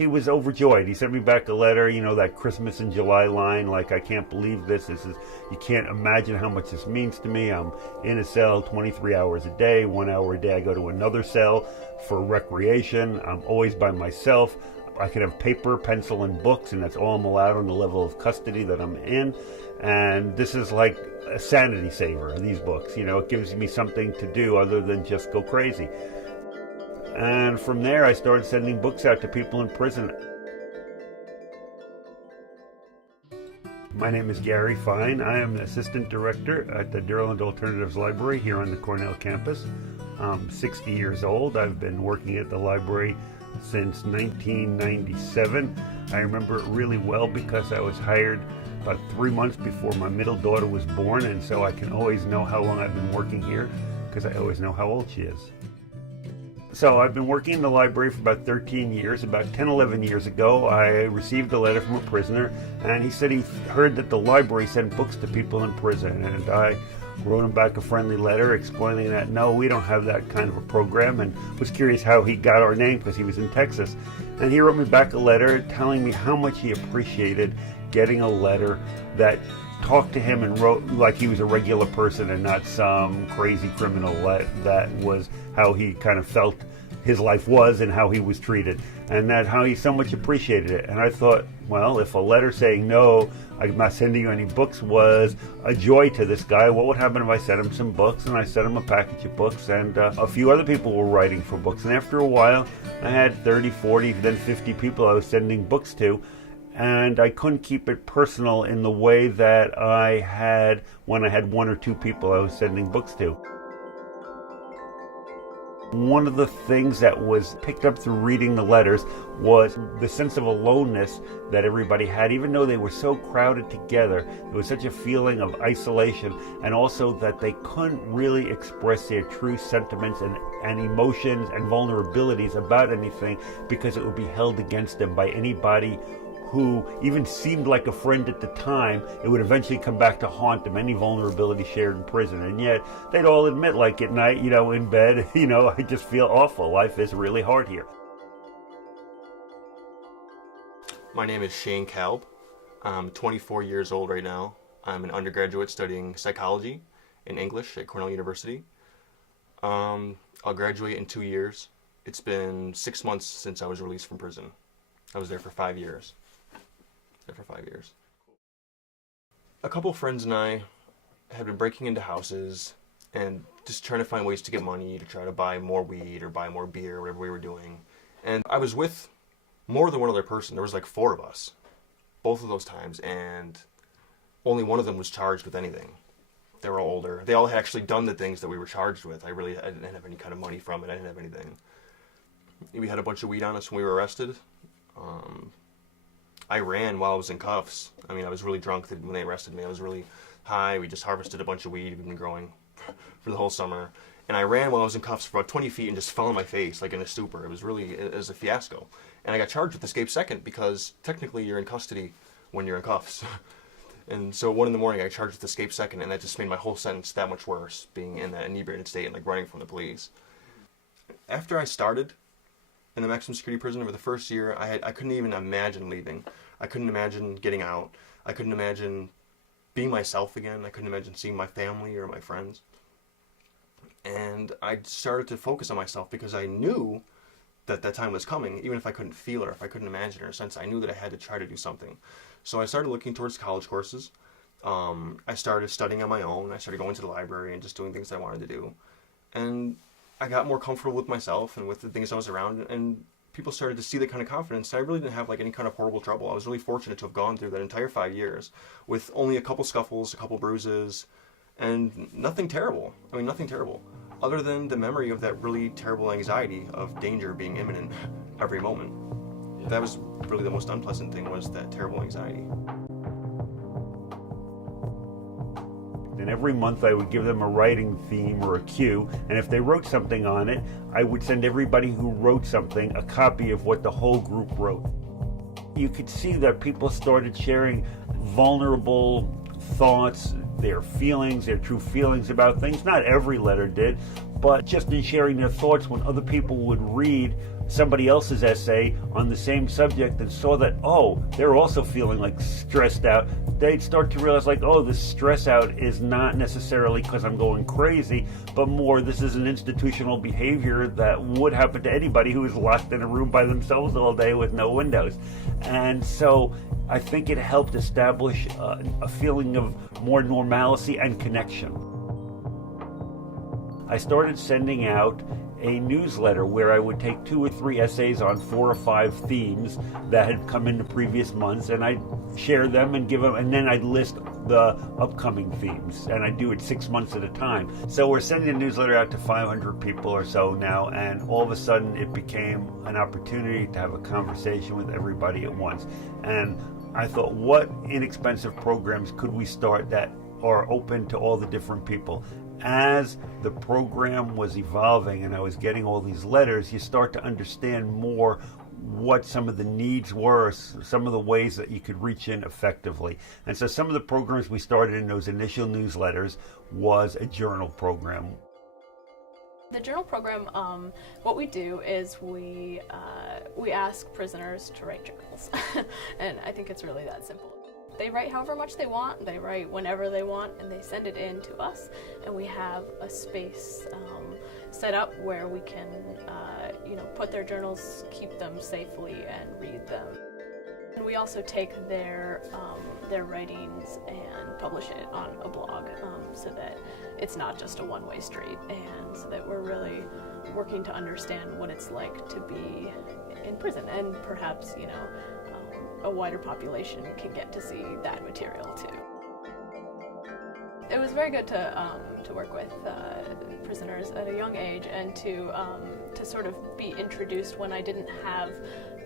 he was overjoyed. He sent me back a letter, you know, that Christmas in July line, like, I can't believe this. You can't imagine how much this means to me. I'm in a cell 23 hours a day. 1 hour a day I go to another cell for recreation. I'm always by myself. I can have paper, pencil, and books, and that's all I'm allowed on the level of custody that I'm in. And this is like a sanity saver, these books. You know, it gives me something to do other than just go crazy. And from there, I started sending books out to people in prison. My name is Gary Fine. I am the assistant director at the Durland Alternatives Library here on the Cornell campus. I'm 60 years old. I've been working at the library since 1997. I remember it really well because I was hired about 3 months before my middle daughter was born, and so I can always know how long I've been working here because I always know how old she is. So I've been working in the library for about 13 years. About 10, 11 years ago, I received a letter from a prisoner, and he said he heard that the library sent books to people in prison, and I wrote him back a friendly letter explaining that no, we don't have that kind of a program, and was curious how he got our name because he was in Texas. And he wrote me back a letter telling me how much he appreciated getting a letter that talked to him and wrote like he was a regular person and not some crazy criminal. That was how he kind of felt his life was and how he was treated, and that how he so much appreciated it. And I thought, well, if a letter saying no, I'm not sending you any books was a joy to this guy, what would happen if I sent him some books? And I sent him a package of books, and a few other people were writing for books. And after a while, I had 30, 40, then 50 people I was sending books to. And I couldn't keep it personal in the way that I had when I had 1 or 2 people I was sending books to. One of the things that was picked up through reading the letters was the sense of aloneness that everybody had. Even though they were so crowded together, there was such a feeling of isolation, and also that they couldn't really express their true sentiments and emotions and vulnerabilities about anything because it would be held against them by anybody who even seemed like a friend at the time. It would eventually come back to haunt them, any vulnerability shared in prison. And yet they'd all admit, like at night, you know, in bed, you know, I just feel awful. Life is really hard here. My name is Shane Kalb. I'm 24 years old right now. I'm an undergraduate studying psychology and English at Cornell University. I'll graduate in 2 years. It's been 6 months since I was released from prison. I was there for 5 years. A couple friends and I had been breaking into houses and just trying to find ways to get money to try to buy more weed or buy more beer, or whatever we were doing. And I was with more than one other person. There was like 4 of us, both of those times, and only one of them was charged with anything. They were all older. They all had actually done the things that we were charged with. I didn't have any kind of money from it. I didn't have anything. We had a bunch of weed on us when we were arrested. I ran while I was in cuffs. I mean, I was really drunk when they arrested me. I was really high. We just harvested a bunch of weed we'd been growing for the whole summer. And I ran while I was in cuffs for about 20 feet and just fell on my face, like in a stupor. It was a fiasco. And I got charged with escape second because technically you're in custody when you're in cuffs. And so 1 a.m, I got charged with escape second, and that just made my whole sentence that much worse, being in that inebriated state and like running from the police. After I started in the maximum security prison over the first year, I couldn't even imagine leaving. I couldn't imagine getting out. I couldn't imagine being myself again. I couldn't imagine seeing my family or my friends. And I started to focus on myself because I knew that that time was coming, even if I couldn't feel it or if I couldn't imagine it or sense it. I knew that I had to try to do something. So I started looking towards college courses. I started studying on my own. I started going to the library and just doing things I wanted to do. And I got more comfortable with myself and with the things I was around, and people started to see that kind of confidence. I really didn't have like any kind of horrible trouble. I was really fortunate to have gone through that entire 5 years with only a couple scuffles, a couple bruises, and nothing terrible. I mean, nothing terrible, other than the memory of that really terrible anxiety of danger being imminent every moment. That was really the most unpleasant thing, was that terrible anxiety. And every month I would give them a writing theme or a cue, and if they wrote something on it, I would send everybody who wrote something a copy of what the whole group wrote. You could see that people started sharing vulnerable thoughts, their feelings, their true feelings about things. Not every letter did, but just in sharing their thoughts, when other people would read somebody else's essay on the same subject and saw that, oh, they're also feeling like stressed out, they'd start to realize like, oh, this stress out is not necessarily because I'm going crazy, but more this is an institutional behavior that would happen to anybody who is locked in a room by themselves all day with no windows. And so I think it helped establish a feeling of more normalcy and connection. I started sending out a newsletter where I would take 2 or 3 essays on 4 or 5 themes that had come in the previous months, and I'd share them and give them, and then I'd list the upcoming themes, and I do it 6 months at a time. So we're sending a newsletter out to 500 people or so now, and all of a sudden it became an opportunity to have a conversation with everybody at once. And I thought, what inexpensive programs could we start that are open to all the different people? As the program was evolving and I was getting all these letters, you start to understand more what some of the needs were, some of the ways that you could reach in effectively. And so some of the programs we started in those initial newsletters was a journal program. The journal program, what we do is we ask prisoners to write journals. And I think it's really that simple. They write however much they want, they write whenever they want, and they send it in to us, and we have a space set up where we can put their journals, keep them safely, and read them. And we also take their writings and publish it on a blog, so that it's not just a one-way street, and so that we're really working to understand what it's like to be in prison, and perhaps a wider population can get to see that material too. It was very good to work with prisoners at a young age, and to sort of be introduced when I didn't have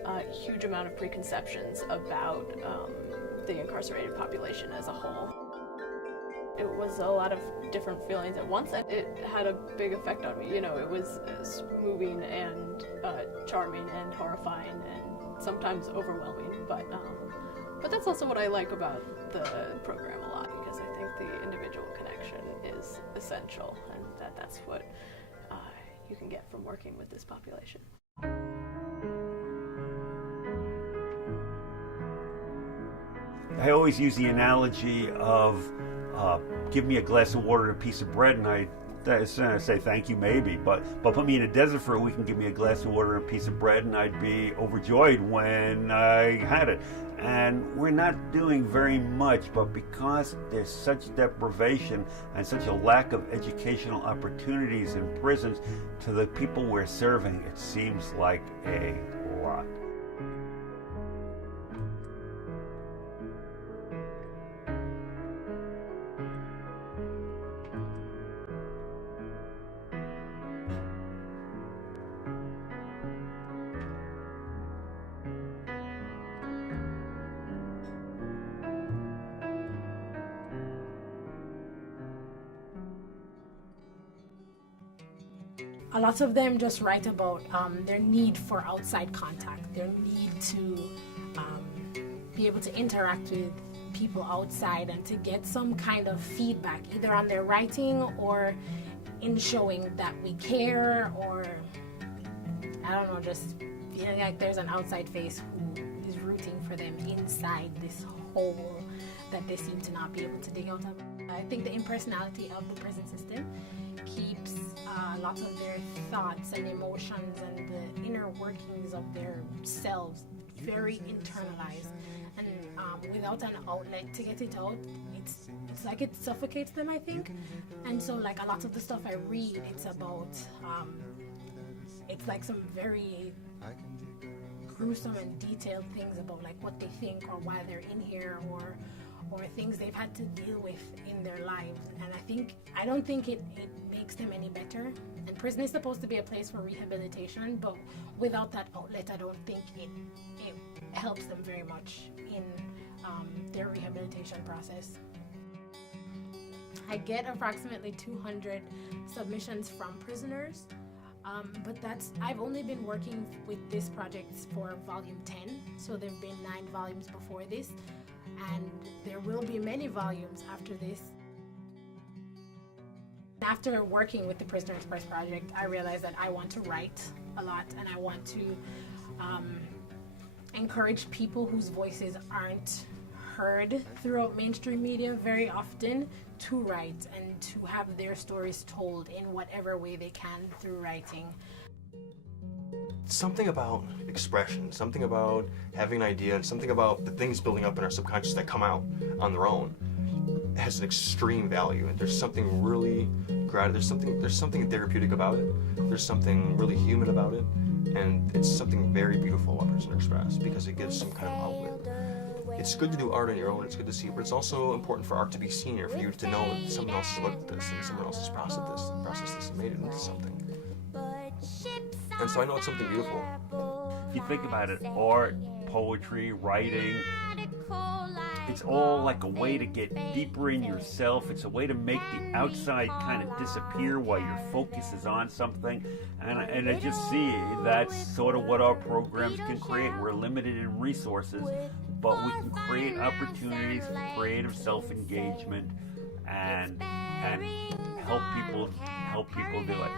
a huge amount of preconceptions about the incarcerated population as a whole. It was a lot of different feelings at once, and it had a big effect on me. It was moving and charming and horrifying and sometimes overwhelming, but that's also what I like about the program a lot, because I think the individual connection is essential, and that's what you can get from working with this population. I always use the analogy of give me a glass of water and a piece of bread, and I say thank you maybe, but put me in a desert for a week and give me a glass of water and a piece of bread, and I'd be overjoyed when I had it. And we're not doing very much, but because there's such deprivation and such a lack of educational opportunities in prisons, to the people we're serving, it seems like a lot. A lot of them just write about their need for outside contact, their need to be able to interact with people outside and to get some kind of feedback, either on their writing or in showing that we care, or I don't know, just feeling like there's an outside face who is rooting for them inside this hole that they seem to not be able to dig out of. I think the impersonality of the prison system keeps lots of their thoughts and emotions and the inner workings of their selves very internalized, and without an outlet to get it out, it's like it suffocates them, I think. And so like a lot of the stuff I read, it's about it's like some very gruesome and detailed things about like what they think or why they're in here, or things they've had to deal with in their lives. And I don't think it makes them any better. And prison is supposed to be a place for rehabilitation, but without that outlet, I don't think it helps them very much in their rehabilitation process. I get approximately 200 submissions from prisoners, but I've only been working with this project for volume 10, so there have been 9 volumes before this, and there will be many volumes after this. after working with the Prisoner Express Project, I realized that I want to write a lot, and I want to encourage people whose voices aren't heard throughout mainstream media very often to write and to have their stories told in whatever way they can through writing. Something about expression, something about having an idea, and something about the things building up in our subconscious that come out on their own has an extreme value, and there's something really there's something therapeutic about it. There's something really human about it, and it's something very beautiful about Prisoner Express because it gives some kind of outlet. It's good to do art on your own, it's good to see, but it's also important for art to be seen, or for you to know that someone else has looked at this and someone else has processed this and made it into something. And so I know it's something beautiful. If you think about it, art, poetry, writing, it's all like a way to get deeper in yourself. It's a way to make the outside kind of disappear while your focus is on something. And I just see that's sort of what our programs can create. We're limited in resources, but we can create opportunities for creative self-engagement and help people do it.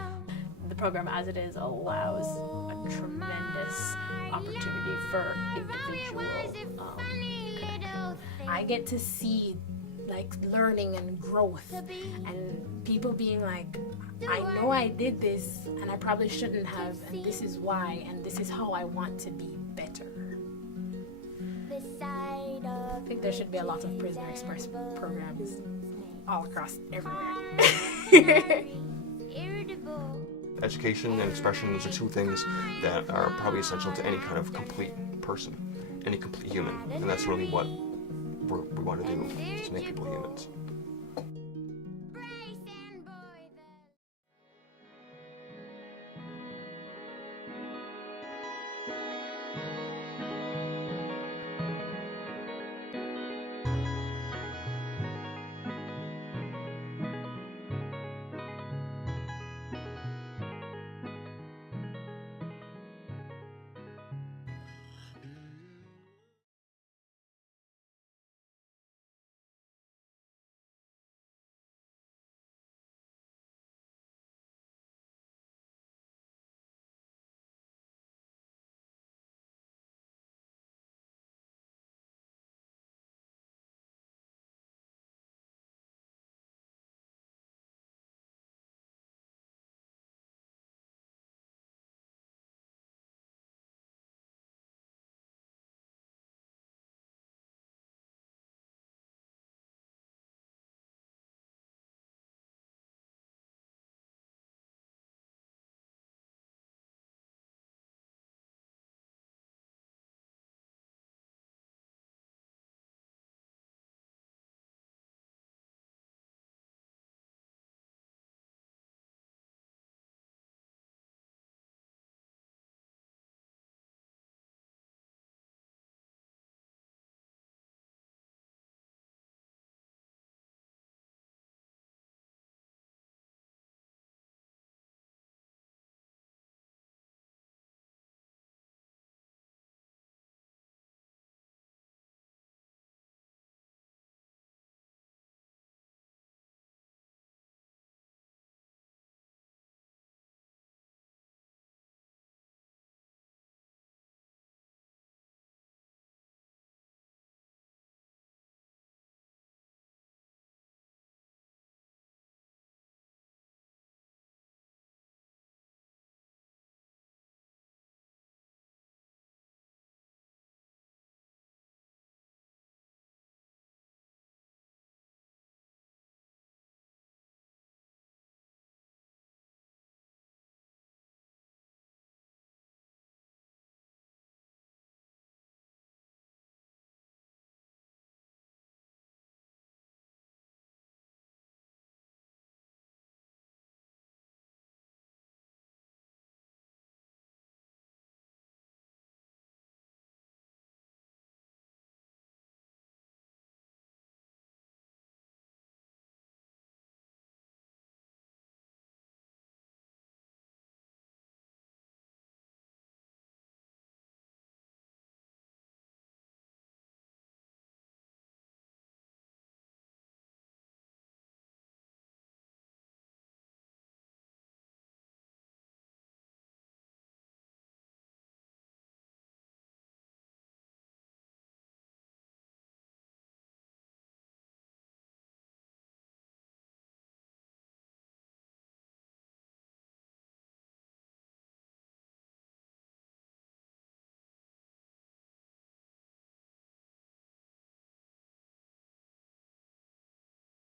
The program as it is allows a tremendous opportunity for individual connection. I get to see like learning and growth and people being like, I know I did this and I probably shouldn't have, and this is why, and this is how I want to be better. I think there should be a lot of Prisoner Express programs all across everywhere. Education and expression, those are two things that are probably essential to any kind of complete person, any complete human, and that's really what we want to do, is to make people humans.